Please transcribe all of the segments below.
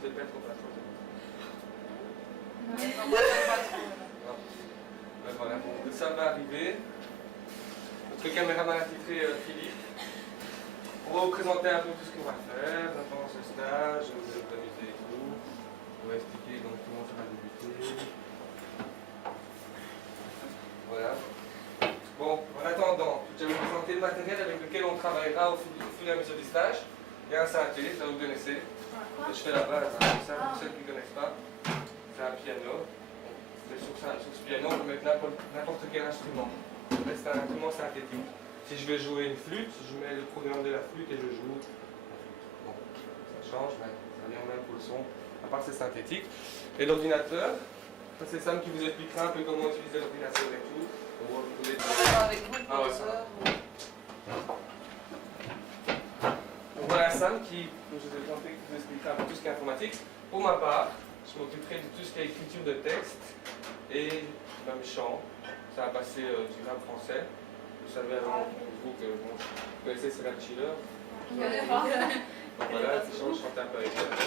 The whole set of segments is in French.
peut-être pas trop pas trop. Ben voilà, bon, ça va arriver. Notre caméraman attitré Philippe. On va vous présenter un peu tout ce qu'on va faire pendant ce stage, vous allez vous amuser et tout. On va expliquer donc comment ça va débuter. Voilà. Bon, en attendant, je vais vous présenter le matériel avec lequel on travaillera au fur et à mesure du stage. Il y a un synthé, ça vous connaissez. Je fais la base, hein, ça, pour ceux qui ne connaissent pas. C'est un piano. Sur ce piano, on peut mettre n'importe quel instrument. C'est un instrument synthétique. Si je veux jouer une flûte, je mets le programme de la flûte et je joue. Bon, ça change, mais ça vient même pour le son. À part c'est synthétique. Et l'ordinateur, c'est Sam qui vous expliquera un peu comment utiliser l'ordinateur et tout. Avec vous, professeur. Donc voilà Sam qui vous expliquera un peu tout ce qui est informatique. Pour ma part, je m'occuperai de tout ce qui est écriture de texte et même chant. Ça va passer du rap français. Vous savez avant vous que bon, vous connaissez Sarah Chiller. Donc voilà, je chante un peu avec elle.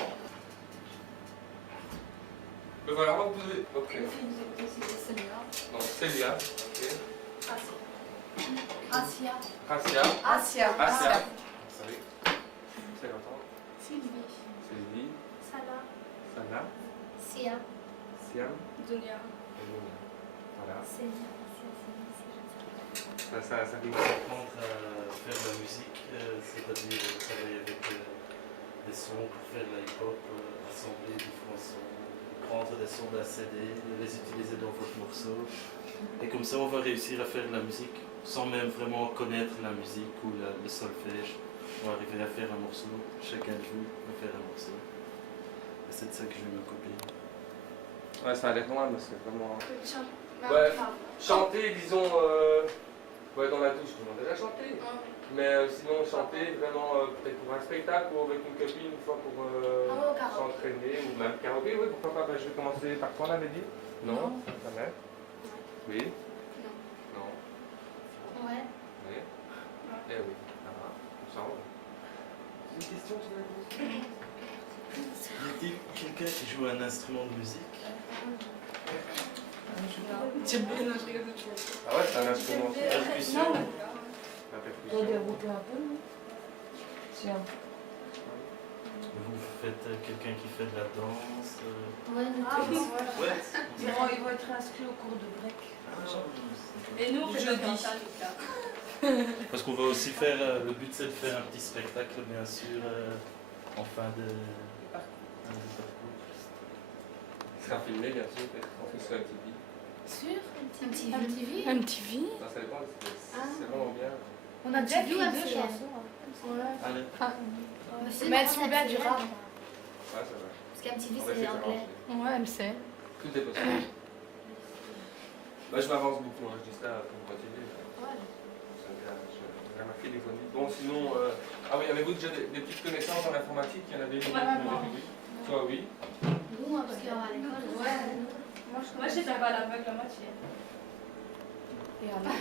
Donc voilà, on va vous poser votre prénom. Non, Célia. Ok. Asia. Asia. Asia. Asia. Vous savez. C'est longtemps. Sylvie. Sylvie. Salah. Sana. Siam. Siam. Dunia. Et Luna. Voilà. Célia. Ça rime. Apprendre à faire de la musique, c'est-à-dire travailler avec des sons pour faire la hip-hop, assembler différents sons, prendre des sons d'un CD, les utiliser dans votre morceau. Et comme ça, on va réussir à faire de la musique sans même vraiment connaître la musique ou le solfège. On va arriver à faire un morceau, chacun joue, va faire un morceau. Et c'est de ça que je vais m'occuper. Ouais, ça a l'air loin, mais c'est vraiment. Ouais. Chanter, disons, ouais, dans la douche, tout le monde a déjà chanté. Mais sinon, chanter vraiment peut-être pour un spectacle ou avec une copine une fois pour s'entraîner ou même karaoké, oui, pourquoi pas. Ben, je vais commencer par toi, on avait dit. Non. Jamais. Oui. Non. Ouais. Oui. Eh oui. Ah, ça va. C'est une question sur la question. Y a-t-il quelqu'un qui joue un instrument de musique? J'aime bien, je regarde autre chose. Ah ouais, c'est un instrument. Percussion. La percussion. Vous faites quelqu'un qui fait de la danse? Ouais, Ouais. Ils vont être inscrits au cours de break. Et nous, on fait Jeudi. le danse à Lucas. Parce qu'on va aussi faire, le but c'est de faire un petit spectacle bien sûr en fin de parcours. Il sera filmé, bien sûr, on fait sur MTV. Sûr MTV. MTV. Ça dépend, c'est vraiment bien. On a déjà MTV, écrit deux MTV. chansons. Allez. Mais elles sont bien du rap. Ouais, c'est vrai. Parce qu'MTV, On va c'est essayer de anglais. s'arranger. Ouais, elle sait. Tout est possible. Bah, je m'avance beaucoup, hein. Je dis ça pour continuer. J'ai remarqué les ennuis. Bon, sinon, ah oui, avez-vous déjà des petites connaissances en informatique? Il y en avait une au début. Toi, oui. Nous, parce qu'on va à l'école. Ouais. Moi, je sais pas l'aveugle la moitié. Et alors?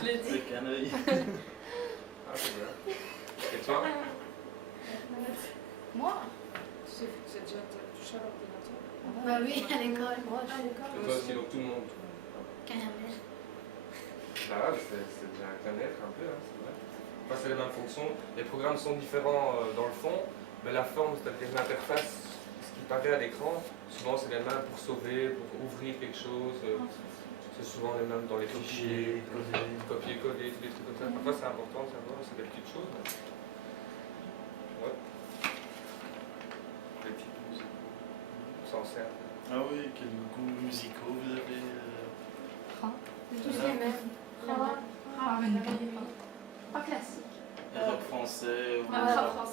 Je l'ai dit. Avec un œil. Ah, c'est bien. Et toi? Moi Tu sais, c'est déjà touché à l'ordinateur. Bah oui, à l'école. Et toi aussi, donc tout le monde. Caramel. Bah, c'est déjà un connaître un peu, hein, c'est vrai. Enfin, c'est les mêmes fonctions. Les programmes sont différents dans le fond, mais la forme, c'est-à-dire l'interface, ce qui paraît à l'écran, souvent c'est les mêmes pour sauver, pour ouvrir quelque chose. C'est souvent les mêmes dans les fichiers, copier-coller, tous des trucs comme ça. Parfois c'est important de savoir, c'est des petites choses. Mais... Ouais. Des petites musiques. On s'en sert. Ah oui, quels goûts musicaux vous avez Tous les mêmes. Pas classique. Rap français ou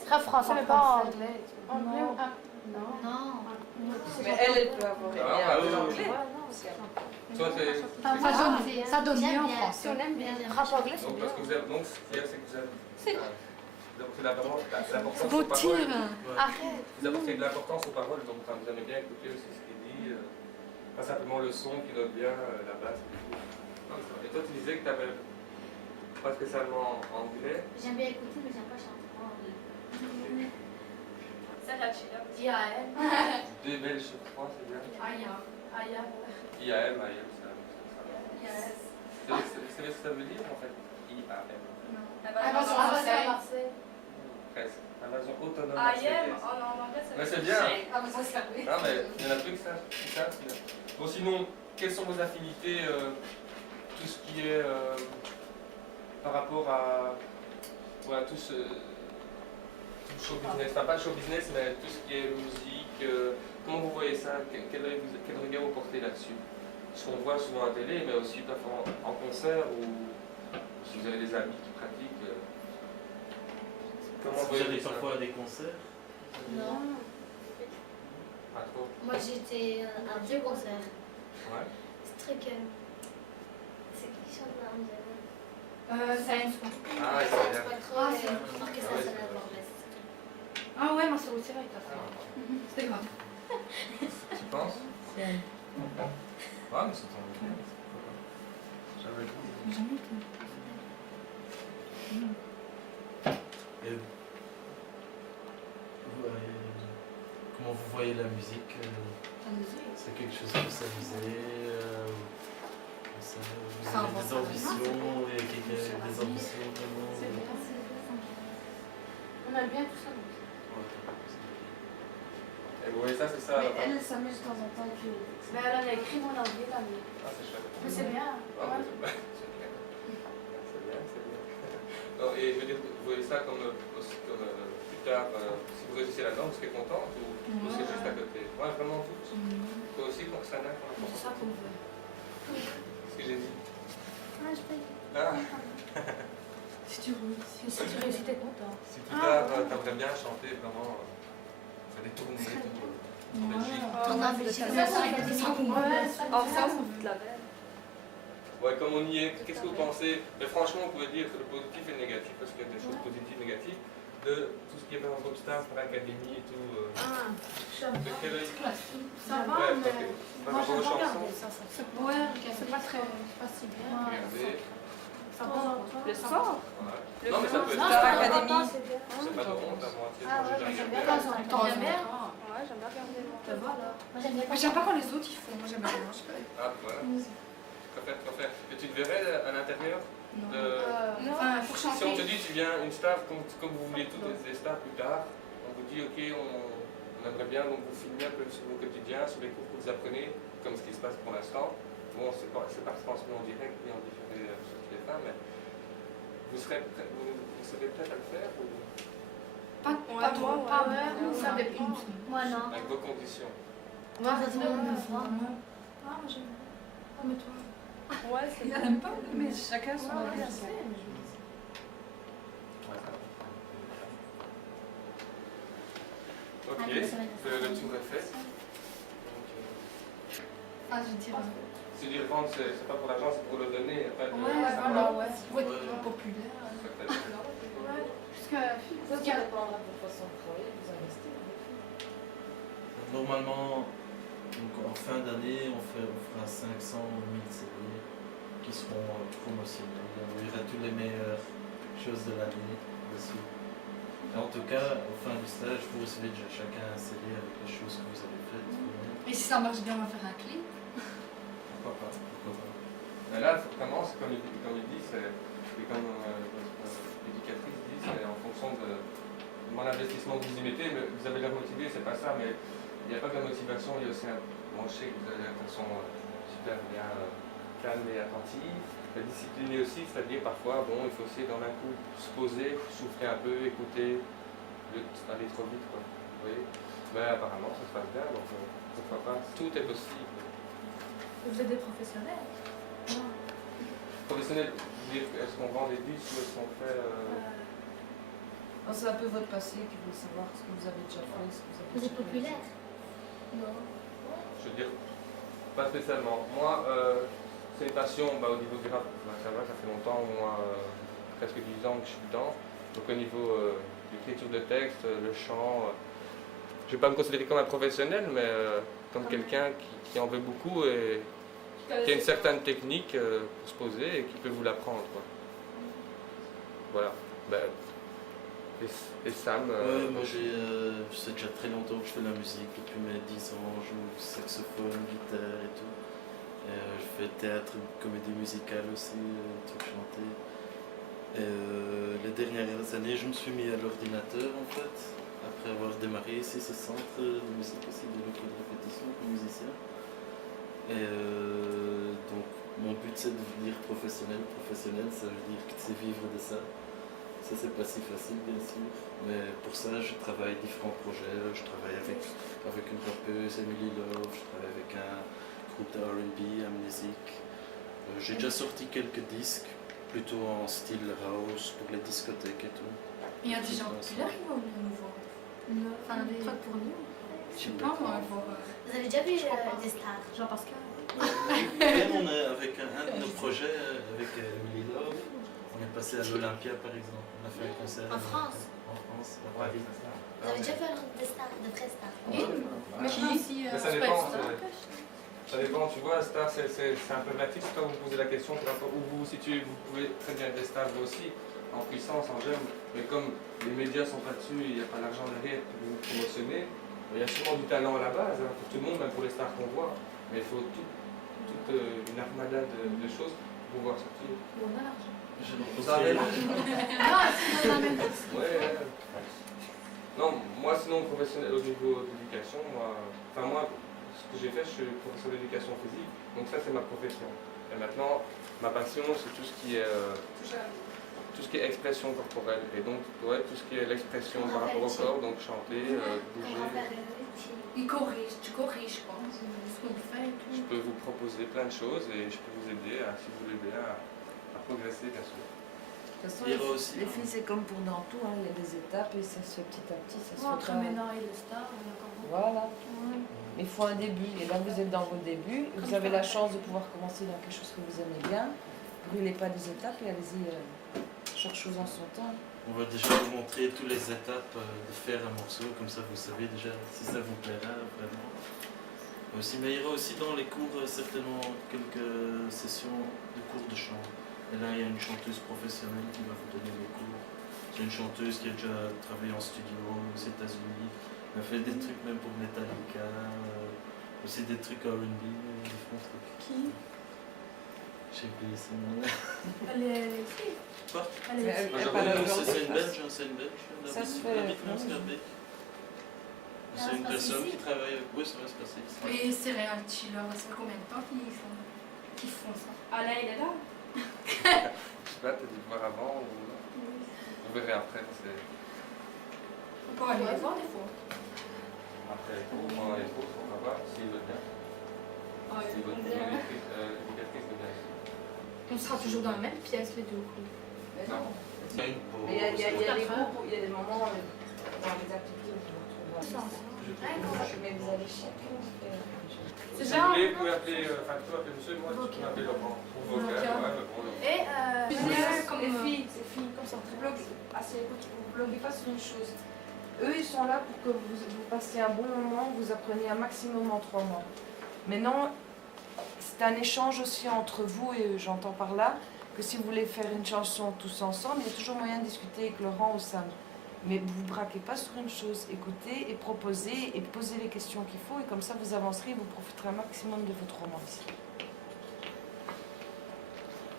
Rap français, mais pas en anglais. Anglais ou Non. Mais elle peut avoir aimé Ah, un peu oui, l'anglais. Toi, c'est... Ça donne mieux en J'aime français. bien. On aime bien. Rap anglais, c'est Donc, bien. parce que vous avez... Donc, ce qu'il y a, c'est que vous avez... Vous apportez de l'importance Beau aux paroles. tir. Ouais. Arrête. Vous apportez de l'importance aux paroles, donc enfin, vous aimez bien écouter aussi ce qu'il dit. Pas simplement le son qui donne bien, la basse et tout. Non, c'est vrai. Et toi, tu disais que tu n'avais pas spécialement anglais. J'aime bien écouter, mais j'aime pas chanter. Ça IAM. Deux Belges sur trois, c'est bien. IAM. IAM, IAM, c'est vous savez ce que ça veut dire en fait? IAM. Invasion à Marseille. Presque. Invasion autonome. IAM, marseillais. en anglais, ça Mais veut c'est dire bien. shake. Ah, mais ça, c'est oui. Non, mais il y en a plus que ça. C'est ça, c'est bien. Bon, sinon, quelles sont vos affinités, tout ce qui est par rapport à voilà, tout show business, enfin pas show business, mais tout ce qui est musique, comment vous voyez ça? Quel regard vous portez là-dessus? Ce qu'on voit souvent à la télé, mais aussi parfois en concert ou si vous avez des amis qui pratiquent. Comment vous Vous allez voyez ça? parfois à des concerts? Non. Pas trop. Moi j'étais à deux concerts. Ouais. Ce truc. C'est qui chante là, on dirait. Ça aime quoi. Ah, Ouais, c'est c'est bien. pas trop. Ah, c'est Je crois que ça Ah ouais, sonne c'est à vrai. bord, mais c'est tout. Ah ouais, moi c'est aussi vrai. C'était grave. Tu penses? Ouais, mais ça tombe bien. J'avais dit. Jamais été. Et comment vous voyez la musique? C'est quelque chose que vous s'amusez? Comme ça, vous Ça avez avance des pas ambitions? Il y a quelqu'un qui a des ambitions vraiment? C'est bien. On aime bien tout ça. Et vous voyez ça, c'est ça? Mais elle s'amuse de temps en temps. Mais elle en a écrit mon envie là. Ah, c'est chouette. Mais c'est bien. Ah, Ouais. c'est bien. C'est bien, c'est bien. Non, et je veux dire, vous voyez ça comme, aussi comme plus tard, si vous réussissez là-dedans, vous serez contente ou c'est juste à côté? Ouais, vraiment toutes. Toi aussi, Roxana, comment C'est ça qu'on veut. ce que j'ai dit? Ah, je peux. Ah, Si tu réussis, t'es content. si plus tard, t'aimerais bien chanter vraiment, faire des tournées et tout, en Belgique. Ton ambition, Ça, c'est ça qu'on veut. En France, on fout de la belle. Ouais, comme on y est, qu'est-ce que vous pensez? Mais franchement, vous pouvez dire que le positif et le négatif, parce qu'il y a des choses positives et négatives, de tout ce qui est par exemple Stars, par Académie et tout. Ah, De quel œil? ça va, Ouais, mais. parce que par Moi, rapport aux j'aime pas chansons, regarder ça. Ouais, c'est pas très. C'est pas si bien. regardez. Ça va. Le sport. Ouais. Non, mais ça peut être Non, ça. Star Academy. C'est pas de honte à moitié. Ah ouais, Moi, j'ai j'aime jamais bien fait. quand j'aime bien. Ouais, j'aime bien regarder moi. Ça va là. Moi j'aime bien Moi, j'aime pas quand les autres ils font. Moi, j'aime bien. Je sais pas. Ah, voilà. Préfère. Et tu te verrais à l'intérieur de... Enfin, pour Si on chanter. te dit tu viens une star comme vous voulez toutes des stars plus tard, on vous dit ok, on aimerait bien donc vous filmer un peu sur vos quotidiens, sur les cours que vous apprenez, comme ce qui se passe pour l'instant. Bon, c'est pas transmis en direct ni en différé sur toutes les femmes, mais vous serez prête à le faire ou Pas trop. Pas ça dépend. Moi non. avec vos conditions? Moi ça me voit. Ah, moi j'aime bien. Oh, mais toi. Ouais, c'est Elle aime pas, mais chacun son avis. Ok, Ah, mais ça va être le tour est fait. Ah, je dirais. Si dire vendre, c'est pas pour l'argent, c'est pour le donner. Après, Ouais, ça va. voilà, ouais. Faut être populaire. Ça fait- Parce que. Normalement, donc en fin d'année, on fera 500 000 CD qui seront promotionnels. Il y aura toutes les meilleures choses de l'année dessus. Et en tout cas, au fin du stage, vous recevez déjà chacun un CD avec les choses que vous avez faites. Et si ça marche bien, on va faire un clip. Pourquoi pas, pourquoi pas. Mais là, vraiment, c'est comme il dit, c'est comme l'éducatrice dit, c'est en fonction de mon investissement que vous y mettez, mais vous avez l'air motivé, c'est pas ça, mais il n'y a pas que la motivation, il y a aussi moi je sais que vous avez l'air de façon super bien calme et attentive, la discipline aussi, c'est-à-dire parfois, bon, il faut essayer dans un coup se poser, souffler un peu, écouter, aller trop vite, quoi. Vous voyez? Mais apparemment, ça se passe bien, donc pourquoi pas, tout est possible. Vous êtes des professionnels. Professionnel, vous dire, est-ce qu'on vend des disques ou est-ce qu'on fait... C'est un peu votre passé qui veut savoir ce que vous avez déjà fait, ce que vous avez Vous êtes populaire? Non. Je veux dire, pas spécialement. Moi, c'est une passion au niveau du rap. Ça va, ça fait longtemps, moi, presque 10 ans que je suis dedans. Donc au niveau de l'écriture de texte, le chant, je ne vais pas me considérer comme un professionnel, mais comme quelqu'un qui en veut beaucoup et qui a une certaine technique pour se poser et qui peut vous l'apprendre. Voilà. Ben, Et Sam Moi c'est déjà très longtemps que je fais la musique, depuis mes 10 ans, je joue saxophone, guitare et tout. Je fais théâtre, comédie musicale aussi, trucs chantés. Les dernières années, je me suis mis à l'ordinateur en fait, après avoir démarré ici ce centre de musique aussi, des locaux de répétition pour musiciens. Donc mon but c'est de devenir professionnel, ça veut dire que c'est vivre de ça. Ça c'est pas si facile bien sûr, mais pour ça je travaille différents projets, je travaille avec une rappeuse, Emily Love, je travaille avec un groupe de R&B, Amnésique. J'ai déjà sorti quelques disques, plutôt en style house pour les discothèques et tout. Il y a des gens populaires qui vont venir nous voir. Enfin, des trucs pour nous. Je sais pas, on va voir. Vous avez déjà vu des stars? Jean-Pascal. Même on est avec un de nos projets, avec Emily Love, on est passé à l'Olympia par exemple. On a fait un concert En France? En France, à Ouais, Paris. c'est ça. Vous avez déjà vu des stars, de vraies stars? Et maintenant, si Mais ça dépend. Ça dépend, tu vois, star c'est un peu relatif. Si toi vous me posez la question par rapport où vous vous situez, vous pouvez très bien être des stars vous aussi, en puissance, en jeune, mais comme les médias sont pas dessus, il n'y a pas l'argent derrière pour vous promotionner, il y a sûrement du talent à la base, hein, pour tout le monde, même pour les stars qu'on voit, mais il faut toute une armada de choses pour pouvoir sortir. on a l'argent. Vous avez Non, c'est dans la même chose. Ouais. Non, moi sinon professionnel au niveau d'éducation, moi, ce que j'ai fait, je suis professeur d'éducation physique, donc ça c'est ma profession. Et maintenant, ma passion c'est tout ce qui est expression corporelle, et donc ouais, tout ce qui est l'expression par rapport au corps, donc chanter, bouger. Il corrige, tu corriges quoi, ce qu'on fait et Je tout. peux vous proposer plein de choses et je peux vous aider, si vous voulez bien, à progresser bien sûr. De toute façon, Il y aura aussi, les filles, c'est comme pour dans tout, hein, il y a des étapes et ça se fait petit à petit, ça se Entre fait pas. maintenant et le star, on a encore. Voilà. Il faut un début. Et là, vous êtes dans vos débuts. Vous avez la chance de pouvoir commencer dans quelque chose que vous aimez bien. Brûlez pas des étapes et allez-y, chaque chose en son temps. on va déjà vous montrer toutes les étapes de faire un morceau, comme ça vous savez déjà si ça vous plaira vraiment. Aussi, mais il y aura aussi dans les cours certainement quelques sessions de cours de chant. Et là, il y a une chanteuse professionnelle qui va vous donner les cours. C'est une chanteuse qui a déjà travaillé en studio aux États-Unis. Elle a fait des trucs même pour Metallica, aussi des trucs R&B, différents trucs. Qui? J'ai oublié son nom. Elle est ici. Quoi? Elle est ici. Elle parle aujourd'hui, C'est une ça. Belge, c'est une Belge. Ça se fait, Elle habite dans Scarbeck. Ça C'est va une se passer personne ici? qui travaille avec. Oui, ça va se passer ici. Et c'est réel chiller, ça fait combien de temps qu'ils font ça? Ah là, il est là? Je sais pas, t'as dû le voir avant ou non? Vous verrez après, c'est On peut aller les voir des fois. après les cours, pendant les cours, on va voir s'il veut bien. Ah, S'il veut bien, l'éducatrice veut bien. On sera toujours dans la même pièce, les deux. Mais non. Il y a une pause. Mais il y a des groupes, il y a des moments dans les activités où vous vous retrouvez. Mais vous allez chacun faire. C'est Si ça. vous voulez, vous pouvez appeler, enfin tu peux appeler monsieur, moi tu peux m'appeler Laurent. Ou Vocal, Vocal. ouais, mais bon, Et Les filles, comme ça, vous bloquez, vous bloquez pas sur une chose. Eux, ils sont là pour que vous passiez un bon moment, vous appreniez un maximum en 3 mois. Maintenant, c'est un échange aussi entre vous et eux. J'entends par là que si vous voulez faire une chanson tous ensemble, il y a toujours moyen de discuter avec Laurent ou Sam. Mais vous ne braquez pas sur une chose. Écoutez et proposez et posez les questions qu'il faut et comme ça vous avancerez et vous profiterez un maximum de votre roman ici.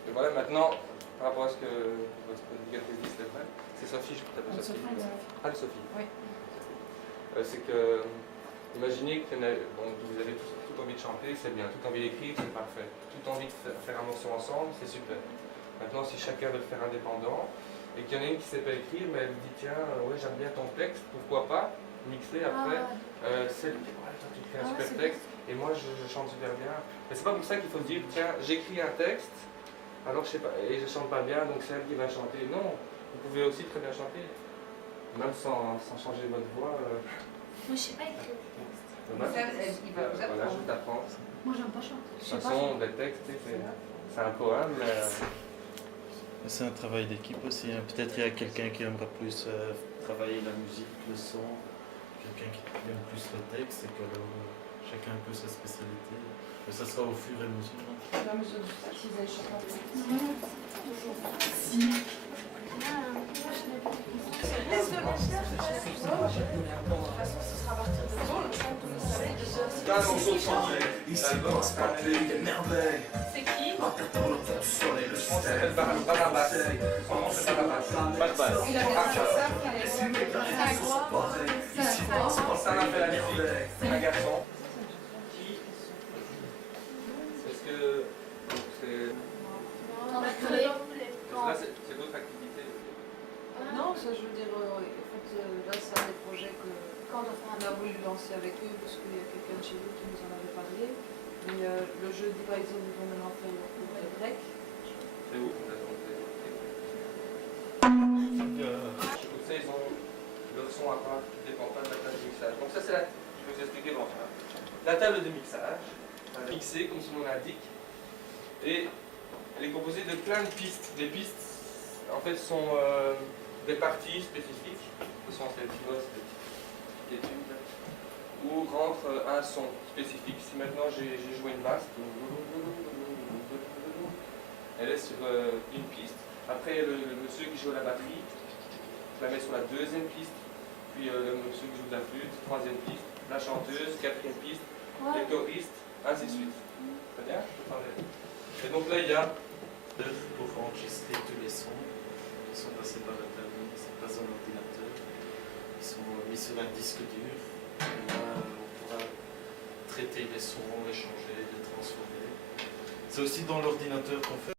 Et voilà, maintenant, par rapport à ce que votre éducatrice dit, c'est vrai. C'est Sophie, je peux t'appeler Sophie. Anne-Sophie. Oui. C'est que, imaginez que bon, vous avez tout envie de chanter, c'est bien. Tout envie d'écrire, c'est parfait. Tout envie de faire un morceau ensemble, c'est super. Maintenant, si chacun veut le faire indépendant, et qu'il y en a une qui ne sait pas écrire, mais elle dit tiens, ouais, j'aime bien ton texte, pourquoi pas mixer après. Celle qui dit ouais, toi tu fais un super texte, et moi je chante super bien. Mais c'est pas pour ça qu'il faut dire tiens, j'écris un texte, alors je sais pas, et je chante pas bien, donc c'est elle qui va chanter. Non, vous pouvez aussi très bien chanter, même sans changer votre voix. Moi, je sais pas écrire. Il va vous Voilà, apprendre. je t'apprends. moi, j'aime pas chanter. De toute façon, des textes, tu sais, c'est un poème, mais. C'est un travail d'équipe aussi. Hein. Peut-être il y a quelqu'un qui aimera plus travailler la musique, le son, quelqu'un qui aime plus le texte, et que chacun a un peu sa spécialité. Mais ça sera au fur et à mesure. Hein. Au fur et à mesure du temps, si vous allez chacun. Si. Moi, je n'ai Laisse de la chair, de toute façon, ce sera à partir de quand le temps que vous savez de ce Là, on saute sans Ici passe pas pays des merveilles. C'est qui? Interpelle le fond du soleil, le Je pense que ça s'appelle Barabas. Son nom c'est Barabas. Barbas. Il a fait ça, il est Ici les planètes sont pareilles. Ici passe pas Ça m'a fait la pays des fille, merveilles. c'est un garçon. Est-ce que c'est. Là, c'est d'autres activités. Non, ça je veux dire, en fait, là c'est un des projets qu'on a voulu lancer avec eux parce qu'il y a quelqu'un de chez vous qui nous en avait parlé. Mais le jeudi par exemple, ils vont maintenant faire leur cours de break. C'est où complètement? Comme ça, ils ont leur son à part qui ne dépend pas de la table de mixage. Donc ça, c'est la... Je vais vous expliquer bon, hein. La table de mixage, mixée comme son nom l'indique, et elle est composée de plein de pistes. Les pistes, en fait, sont des parties spécifiques, ce sont ces petits bosses, ces petites études, où rentre un son spécifique. Si maintenant j'ai joué une basse, elle est sur une piste. Après, le monsieur qui joue à la batterie, je la mets sur la deuxième piste, puis le monsieur qui joue de la flûte, troisième piste, la chanteuse, quatrième piste, les choristes, ainsi de suite. Très bien? Et donc là, il y a Pour enregistrer tous les sons qui sont passés par la table, c'est pas un ordinateur. Ils sont mis sur un disque dur. Et là, on pourra traiter les sons, les changer, les transformer. C'est aussi dans l'ordinateur qu'on fait